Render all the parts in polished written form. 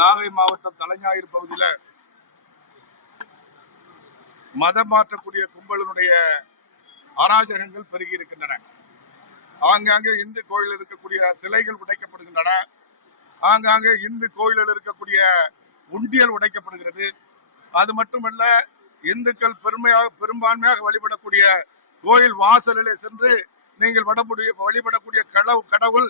நாகை மாவட்டம் தலைஞாயிறு பகுதியில மதம் மாற்றக்கூடிய கும்பலினுடைய அராஜகங்கள் பெருகி இருக்கின்றன. ஆங்காங்கே இந்து கோயிலில் இருக்கக்கூடிய சிலைகள் உடைக்கப்படுகின்றன. ஆங்காங்கே இந்து கோயிலில் இருக்கக்கூடிய உண்டியல் உடைக்கப்படுகிறது. அது மட்டுமல்ல, இந்துக்கள் பெரும்பான்மையாக வழிபடக்கூடிய கோயில் வாசலிலே சென்று நீங்கள் வழிபடக்கூடிய கடவுள்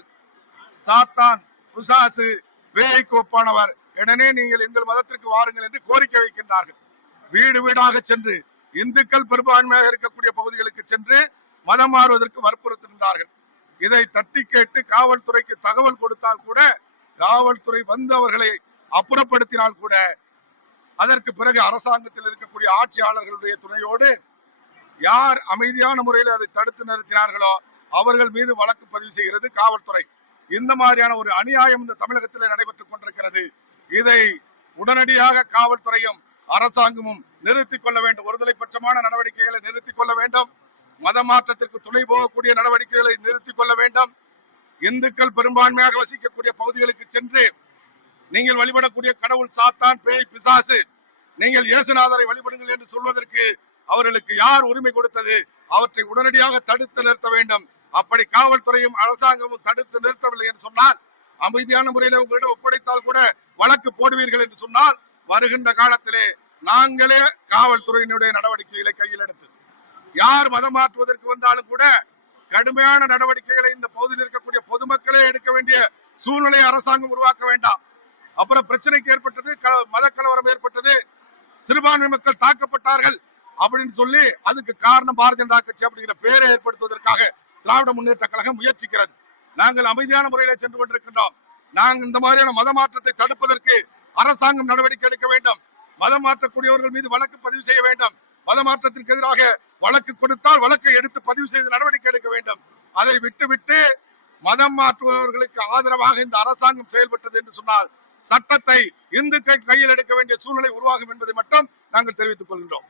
சாத்தான், பிசாசு, பேய்க்கு ஒப்பானவர், எனவே நீங்கள் எங்கள் மதத்திற்கு வாருங்கள் என்று கோரிக்கை வைக்கின்றார்கள். வீடு வீடாக சென்று இந்துக்கள் பெரும்பான்மையாக இருக்கக்கூடிய பகுதிகளுக்கு சென்று மதம் மாறுவதற்கு வற்புறுத்துகின்றார்கள். இதை தட்டி கேட்டு காவல்துறைக்கு தகவல் கொடுத்தால் கூட, காவல்துறை வந்து அவர்களை அப்புறப்படுத்தினால் கூட, அதற்கு பிறகு அரசாங்கத்தில் இருக்கக்கூடிய ஆட்சியாளர்களுடைய துணையோடு யார் அமைதியான முறையில் அதை தடுத்து நிறுத்தினார்களோ அவர்கள் மீது வழக்கு பதிவு செய்கிறது காவல்துறை. இந்த மாதிரியான ஒரு அநியாயம் இந்த தமிழகத்தில் நடைபெற்றுக் கொண்டிருக்கிறது. இதை உடனடியாக காவல்துறையும் அரசாங்கமும் நிறுத்திக் கொள்ள வேண்டும். ஒருதலை பட்சமான நடவடிக்கைகளை நிறுத்திக் கொள்ள வேண்டும். மத மாற்றத்திற்கு துணை போகக்கூடிய நடவடிக்கைகளை நிறுத்திக் கொள்ள வேண்டும். இந்துக்கள் பெரும்பான்மையாக வசிக்கக்கூடிய பகுதிகளுக்கு சென்று நீங்கள் வழிபடக்கூடிய கடவுள் சாத்தான், பேய், பிசாசு, நீங்கள் இயேசுநாதரை வழிபடுங்கள் என்று சொல்வதற்கு அவர்களுக்கு யார் உரிமை கொடுத்தது? அவற்றை உடனடியாக தடுத்து நிறுத்த வேண்டும். அப்படி காவல்துறையும் அரசாங்கமும் தடுத்து நிறுத்தவில்லை என்று சொன்னால், அமைதியான முறையில் உங்களிடம் ஒப்படைத்தால் கூட வழக்கு போடுவீர்கள் என்று சொன்னால், வருகின்ற காலத்திலே நாங்களே காவல்துறையினுடைய நடவடிக்கைகளை கையில் எடுத்து யார் மதம் மாற்றுவதற்கு வந்தாலும் கூட கடுமையான நடவடிக்கைகளை இந்த பகுதியில் இருக்கக்கூடிய பொதுமக்களே எடுக்க வேண்டிய சூழ்நிலை அரசாங்கம் உருவாக்க வேண்டாம். அப்புறம் பிரச்சனைக்கு ஏற்பட்டது, மத கலவரம் ஏற்பட்டது, சிறுபான்மை மக்கள் தாக்கப்பட்டார்கள் அப்படின்னு சொல்லி அதுக்கு காரணம் பாரதிய ஜனதா கட்சி அப்படிங்கிற பெயரை ஏற்படுத்துவதற்காக திராவிட முன்னேற்ற கழகம் முயற்சிக்கிறது. நாங்கள் அமைதியான முறையில சென்று கொண்டிருக்கின்றோம். நாங்கள் இந்த மாதிரியான மத மாற்றத்தை தடுப்பதற்கு அரசாங்கம் நடவடிக்கை எடுக்க வேண்டும். மதம் மாற்றக்கூடியவர்கள் மீது வழக்கு பதிவு செய்ய வேண்டும். மத மாற்றத்திற்கு எதிராக வழக்கு கொடுத்தால் வழக்கை எடுத்து பதிவு செய்து நடவடிக்கை எடுக்க வேண்டும். அதை விட்டுவிட்டு மதம் மாற்றுபவர்களுக்கு ஆதரவாக இந்த அரசாங்கம் செயல்பட்டது என்று சொன்னால் சட்டத்தை இந்துக்கள் கையில் எடுக்க வேண்டிய சூழ்நிலை உருவாகும் என்பதை மட்டும் நாங்கள் தெரிவித்துக் கொள்கின்றோம்.